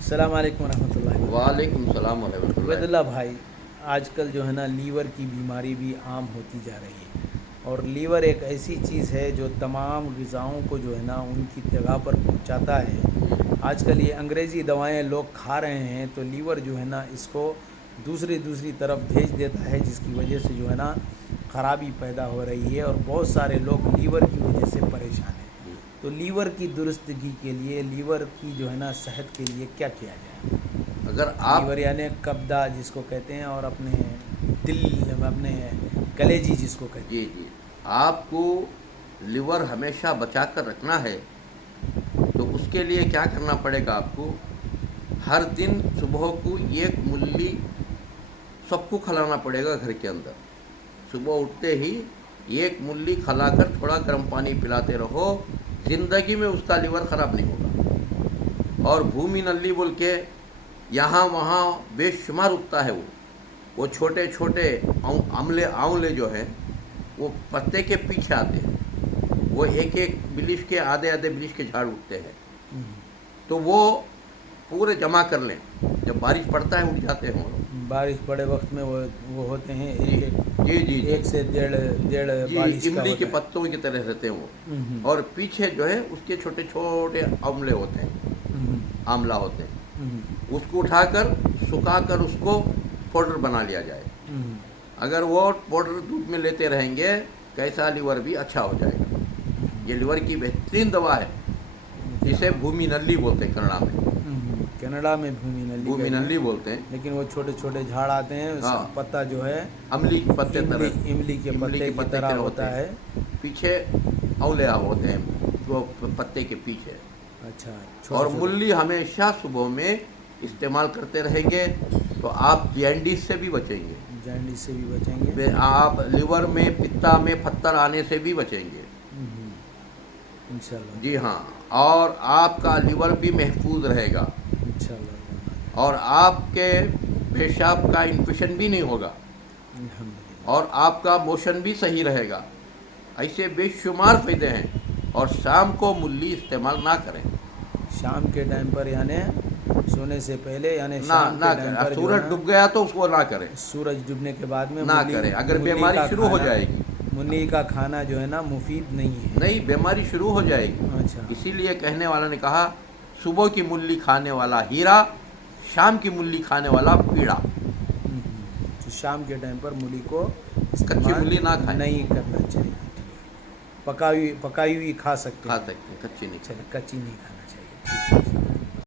السلام علیکم ورحمۃ اللہ وبرکاتہ۔ وعلیکم السلام ورحمۃ عبید اللہ۔ اللہ بھائی، آج کل جو ہے نا لیور کی بیماری بھی عام ہوتی جا رہی ہے، اور لیور ایک ایسی چیز ہے جو تمام غذاؤں کو جو ہے نا ان کی جگہ پر پہنچاتا ہے۔ آج کل یہ انگریزی دوائیں لوگ کھا رہے ہیں تو لیور جو ہے نا اس کو دوسری طرف بھیج دیتا ہے، جس کی وجہ سے جو ہے نا خرابی پیدا ہو رہی ہے، اور بہت سارے لوگ لیور کی وجہ سے پریشان ہیں۔ تو لیور کی درستگی کے لیے، لیور کی جو ہے نا صحت کے لیے کیا کیا جائے؟ اگر آپ لیور یعنی قبضہ جس کو کہتے ہیں، اور اپنے اپنے کلیجی جس کو کہتے جی جی آپ کو لیور ہمیشہ بچا کر رکھنا ہے تو اس کے لیے کیا کرنا پڑے گا؟ آپ کو ہر دن صبح کو ایک ملی سب کو کھلانا پڑے گا گھر کے اندر۔ صبح اٹھتے ہی ایک ملی کھلا کر تھوڑا گرم پانی پلاتے رہو، زندگی میں اس کا لیور خراب نہیں ہوگا۔ اور بھومی نلی بول کے یہاں وہاں بے شمار اگتا ہے، وہ چھوٹے چھوٹے آنولے جو ہیں وہ پتے کے پیچھے آتے ہیں، وہ ایک ایک بلش کے آدھے بلش کے جھاڑ اٹھتے ہیں، تو وہ پورے جمع کر لیں۔ جب بارش پڑتا ہے اٹھ جاتے ہیں وہ لوگ۔ بارش پڑے وقت میں وہ ہوتے ہیں جی ایک سے ڈیڑھ بارش کا املی کے ہوتا پتوں کی طرح رہتے ہیں وہ، ہے۔ اور پیچھے جو ہے اس کے چھوٹے چھوٹے آملے ہوتے ہیں، آملہ ہوتے ہیں۔ اس کو اٹھا کر سکھا کر اس کو پاؤڈر بنا لیا جائے۔ اگر وہ پاؤڈر دودھ میں لیتے رہیں گے، کیسا لیور بھی اچھا ہو جائے گا۔ یہ لیور کی بہترین دوا ہے، جسے بھومی نلی بولتے ہیں کنڑا میں۔ کینیڈا میں بھومی نلی بولتے ہیں، لیکن وہ چھوٹے چھوٹے جھاڑ آتے ہیں، اس ہاں، پتا جو ہے املی کے پتے املی کے پتے کی طرح ہوتا ہے۔ پیچھے اولے ہوتے ہیں وہ پتے کے پیچھے۔ اچھا، اور ملی ہمیشہ صبح میں استعمال کرتے رہیں گے تو آپ جینڈس سے بھی بچیں گے، جانڈی سے بھی بچیں گے، آپ لیور میں پتا میں پتھر آنے سے بھی بچیں گے۔ انشاءاللہ جی ہاں، اور آپ کا لیور بھی محفوظ رہے گا، انشاءاللہ اور آپ کے پیشاب کا انفیکشن بھی نہیں ہوگا، الحمدللہ۔ اور آپ کا موشن بھی صحیح رہے گا۔ ایسے بے شمار فائدے ہیں، اور شام کو ملی استعمال نہ کریں، شام کے ٹائم پر یعنی سونے سے پہلے، یعنی نہ شام کے ٹائم کریں۔ پر جو سورج ہے ڈوب گیا تو اس کو نہ کریں، سورج ڈوبنے کے بعد میں نہ کریں۔ اگر بیماری شروع ہو جائے گی، منی کا کھانا جو ہے نا مفید نہیں ہے۔ نہیں، بیماری شروع ہو جائے گی۔ اچھا، اسی لیے کہنے والا نے کہا صبح کی ملی کھانے والا ہیرا، شام کی ملی کھانے والا پیڑا۔ تو شام کے ٹائم پر مولی کو کچی مولی نہ کھائیں، نہیں کرنا چاہیے، پکائی ہوئی کھا سکتے ہیں، کچی نہیں۔ چلے کچی نہیں کھانا چاہیے، ٹھیک ہے۔